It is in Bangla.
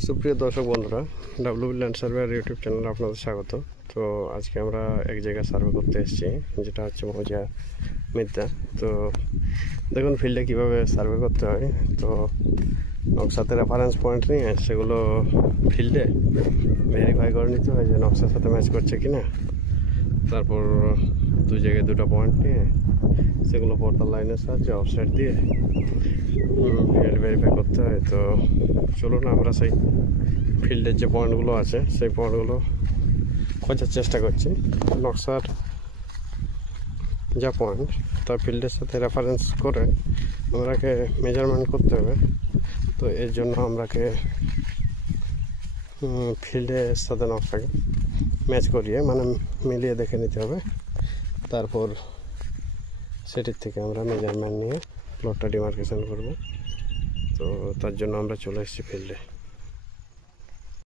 সুপ্রিয় দর্শক বন্ধুরা, ডাব্লিউবি ল্যান্ড সার্ভেয়ার ইউটিউব চ্যানেলে আপনাদের স্বাগত। তো আজকে আমরা এক জায়গায় সার্ভে করতে এসেছি, যেটা হচ্ছে মৌজা মিদ্যা। তো দেখুন ফিল্ডে কীভাবে সার্ভে করতে হয়। তো নকশাতে রেফারেন্স পয়েন্ট নিয়ে সেগুলো ফিল্ডে ভেরিফাই করে নিতে হয় যে নকশার সাথে ম্যাচ করছে কি না। তারপর দু জায়গায় দুটো পয়েন্ট নিয়ে সেগুলো পর্দার লাইনের সাহায্যে অফসাইড দিয়ে ফিল্ড ভেরিফাই করতে হয়। তো চলুন আমরা সেই ফিল্ডের যে পয়েন্টগুলো আছে সেই পয়েন্টগুলো খোঁজার চেষ্টা করছি। নকশার যা পয়েন্ট তার ফিল্ডের সাথে রেফারেন্স করে আমরাকে মেজারমেন্ট করতে হবে। তো এর জন্য আমরাকে ফিল্ডের সাথে নকশাকে ম্যাচ করিয়ে মানে মিলিয়ে দেখে নিতে হবে। তারপর সেটির থেকে আমরা মেজারমেন্ট নিয়ে প্লটটা ডিমার্কেশন করব। তো তার জন্য আমরা চলে এসেছি ফিল্ডে।